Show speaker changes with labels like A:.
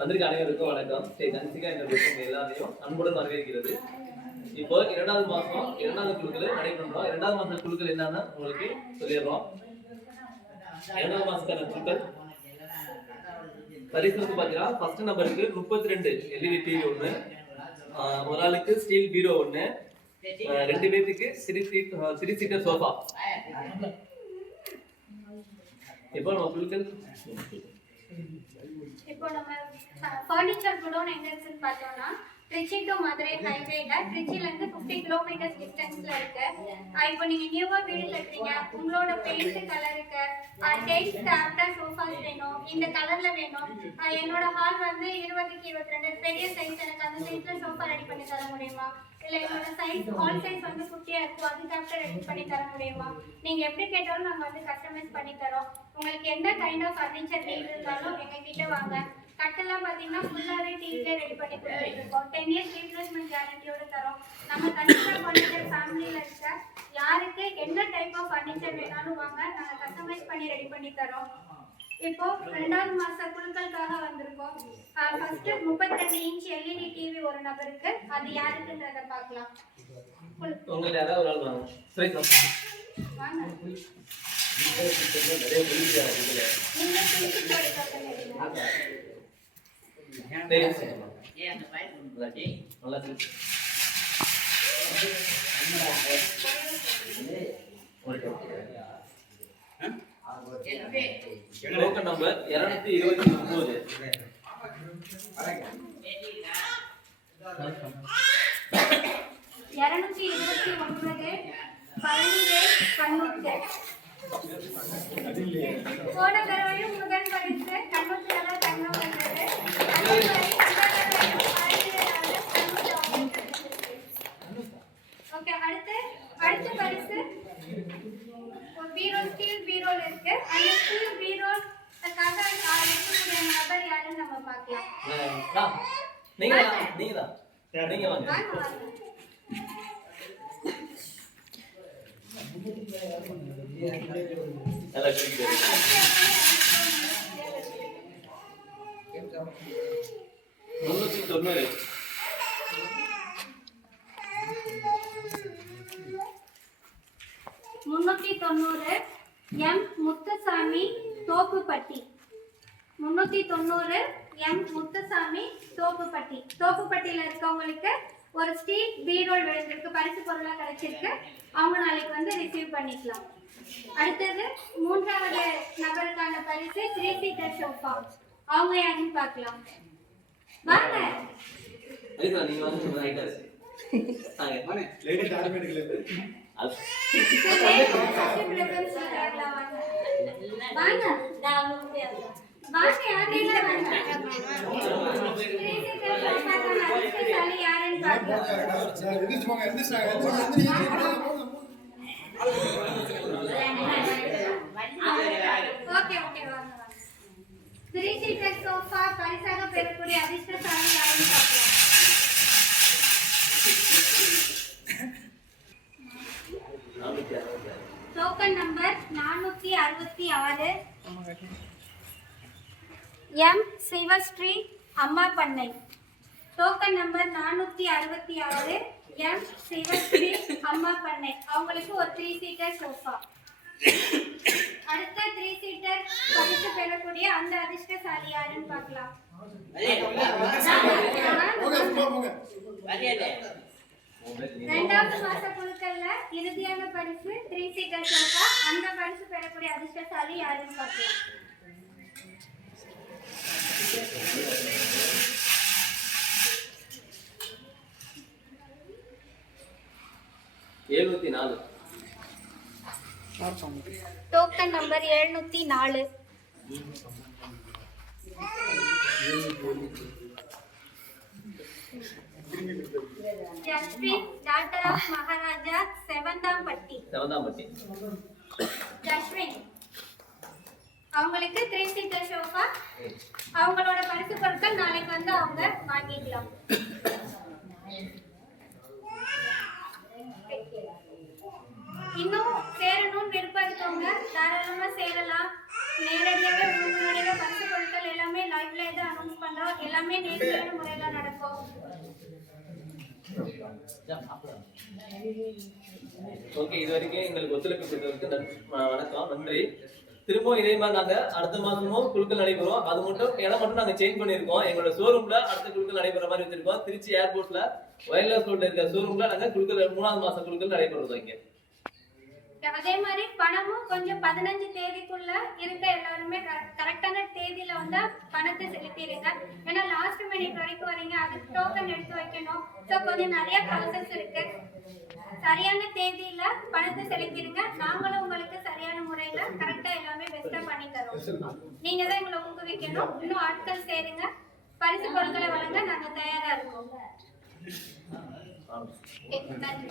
A: வந்திருக்க அனைவருக்கும் வணக்கம். ஸ்ரீ கன்சிகா என்ற விருப்பம் எல்லாரையும் அன்புடன் வரவேற்கிறது. இப்போ இரண்டாவது மாசம் இரண்டாவது குழுக்கள் நடைபெறோம் இரண்டாவது மாச குழுக்கள் என்னன்னு உங்களுக்கு சொல்லிடுறோம். இரண்டாவது மாசத்தான குழுக்கள். பரிசு வந்து பாத்தீங்கன்னா ஃபர்ஸ்ட் நம்பருக்கு முப்பத்தி ரெண்டு எல்இடி டிவி ஒன்று ஒரு ஆளுக்கு ஸ்டீல் பீரோ ஒன்று ரெண்டு பேர்த்துக்கு சிறு சீட் சிறு சீட்டர் சோஃபா இப்போ நம்ம குழுக்கள்
B: இப்போ நம்ம ஃபர்னிச்சர் குடோன் எங்க இருக்குன்னு பார்த்தோம்னா திருச்சி டு மதுரை ஹைவேல திருச்சில இருந்து 50 கிலோமீட்டர்ஸ் டிஸ்டன்ஸ்ல இருக்கு. இப்போ நீங்க நியூவா வீடு கட்டுறீங்க. உங்களோட பெயிண்ட் கலருக்கு டேஸ்ட் ஆப்டா சோஃபாஸ் வேணும். இந்த கலர்ல வேணும். என்னோட ஹால் வந்து இருபதுக்கு இருபத்தி ரெண்டு. பெரிய சைஸ் எனக்கு அந்த சைஸ்ல சோஃபா ரெடி பண்ணி தர முடியுமா? இல்ல என்னோட சைஸ் ஹால் சைஸ் வந்து குட்டியா இருக்கும். அதுக்கு ரெடி பண்ணி தர முடியுமா? நீங்க எப்படி கேட்டாலும் நாங்க வந்து கஸ்டமைஸ் பண்ணி தரோம். உங்களுக்கு என்ன கைண்ட் ஆஃப் ஃபர்னிச்சர் நீட் இருந்தாலும் எங்க கிட்ட வாங்க. கட்டெல்லாம் பாத்தீங்கன்னா ஃபுல்லாவே டீலே ரெடி பண்ணி கொடுத்துட்டு இருக்கோம் டென் இயர்ஸ் ரீப்ளேஸ்மெண்ட் கேரண்டியோட தரோம். நம்ம ஃபர்னிச்சர் ஃபேமிலியில இருக்க யாருக்கு என்ன டைப் ஆஃப் ஃபர்னிச்சர் வேணாலும் வாங்க நாங்க கஸ்டமைஸ் பண்ணி ரெடி பண்ணி தரோம். இப்போ ரெண்டாவது மாச குழுக்களுக்காக வந்திருக்கோம். ஃபர்ஸ்ட் முப்பத்தி ரெண்டு இன்ச் எல்இடி ஒரு நபருக்கு அது யாருக்குன்றத பார்க்கலாம்.
A: உங்களுக்கு யாராவது ஒரு ஆள் வாங்க. நம்பர் இருநூத்தி இருபத்தி ஒன்பது
B: இருநூத்தி இருபத்தி ஒன்பது பதினேழு கண்ணூத்து போன தடவையும் முதல் பரிசு கண்ணூத்துல தான் தங்கம் வந்தது ஓகே அடுத்து அடுத்த பரிசு பீரோ ஸ்டீல் பீரோல இருக்கு. அந்த ஸ்டீல் பீரோ இருக்கக்கூடிய நபர் யாருன்னு நம்ம பார்க்கலாம்.
A: நீங்க நீங்க தான் நீங்க வாங்க. நல்லா முன்னூத்தி தொண்ணூறு.
B: முன்னூத்தி தொண்ணூறு எம் முத்துசாமி தோப்புப்பட்டி. முன்னூத்தி தொண்ணூறு எம் முத்துசாமி தோப்புப்பட்டி. தோப்புப்பட்டியில இருக்கவங்களுக்கு ஒரு ஸ்டீல் பீரோல் விழுந்திருக்கு பரிசு பொருளா கிடைச்சிருக்கு. அவங்க நாளைக்கு வந்து ரிசீவ் பண்ணிக்கலாம். அடுத்தது மூன்றாவது நபருக்கான பரிசு த்ரீ சீட்டர் சோஃபா அவங்க யாருன்னு பார்க்கலாம். வாங்க.
A: வாங்க.
B: ஓகே ஓகே வாங்க. வாங்க த்ரீ சீட்டர் சோஃபா பரிசாக பெறக்கூடிய அதிர்ஷ்டசாலி யாருன்னு பார்க்கலாம்
A: நானூத்தி அறுபத்தி ஆறு
B: டோக்கன் நம்பர் நானூற்றி அறுபத்தி ஆறு எம் சிவஸ்ரீ அம்மா பண்ணை. டோக்கன் நம்பர் நானூற்றி அறுபத்தி ஆறு எம் சிவஸ்ரீ அம்மா பண்ணை. அவங்களுக்கு ஒரு த்ரீ சீட்டர் சோஃபா அடுத்த த்ரீ சீட்டர் பரிசு பெறக்கூடிய அந்த அதிர்ஷ்டசாலி யாருன்னு பார்க்கலாம். ரெண்டாவது மாச குழுக்கள்ல இறுதியான பரிசு த்ரீ சீட்டர் சோஃபா அந்த பரிசு பெறக்கூடிய அதிர்ஷ்டசாலி யாருன்னு பார்க்கலாம்.
A: எழுநூத்தி நாலு
B: டோக்கன் நம்பர் எழுநூத்தி நாலு Jasbin doctor of Maharaja Sevanthampatti.
A: Sevanthampatti
B: Jaswin அவங்களுக்கு த்ரீ சீட்டர் சோஃபா அவங்களோட பரிசு பொருட்கள் நாளைக்கு வந்து அவங்க வாங்கிக்கலாம். இன்னும் சேரணும்னு விருப்பம் இருக்கவங்க தாராளமா சேரலாம். நேரடியாகவே உங்களுடைய பரிசு பொருட்கள் எல்லாமே லைவ்ல இதை அனௌன்ஸ் பண்றோம் எல்லாமே நேரடியான முறையில் நடக்கும்.
A: ஓகே இது வரைக்கும் எங்களுக்கு ஒத்துழைப்பு கொடுத்ததுக்கு வணக்கம். நன்றி. திரும்பவும் இதே மாதிரி நாங்க அடுத்த மாசமும் குழுக்கள் நடைபெறும். அது மட்டும் இடம் மட்டும் நாங்க சேஞ்ச் பண்ணிருக்கோம் எங்களோட ஷோரூம்ல அடுத்த குழுக்கள் நடைபெற மாதிரி வச்சிருக்கோம். திருச்சி ஏர்போர்ட்ல ஒயர்லெஸ் ரோட்ல இருக்க ஷோரூம்ல நாங்க குழுக்கள் மூணாவது மாசம் குழுக்கள் நடைபெறுவோம் இங்க.
B: அதே மாதிரி பணமும் கொஞ்சம் பதினஞ்சு தேதிக்குள்ள இருக்க எல்லாருமே கரெக்டான தேதியில வந்து பணத்தை செலுத்திடுங்க. ஏன்னா லாஸ்ட் மினிட் வரைக்கும் வரீங்க. அதுக்கு டோக்கன் எடுத்து வைக்கணும். ஸோ கொஞ்சம் நிறைய ப்ராசஸ் இருக்கு. சரியான தேதியில பணத்தை செலுத்திடுங்க. நாங்களும் உங்களுக்கு சரியான முறையில கரெக்டா எல்லாமே பெஸ்டா பண்ணி தரோம் நீங்க தான் எங்களை ஊக்குவிக்கணும். இன்னும் ஆட்கள் சேருங்க. பரிசு பொருட்களை வழங்க நாங்க தயாரா இருக்கோம். நன்றி.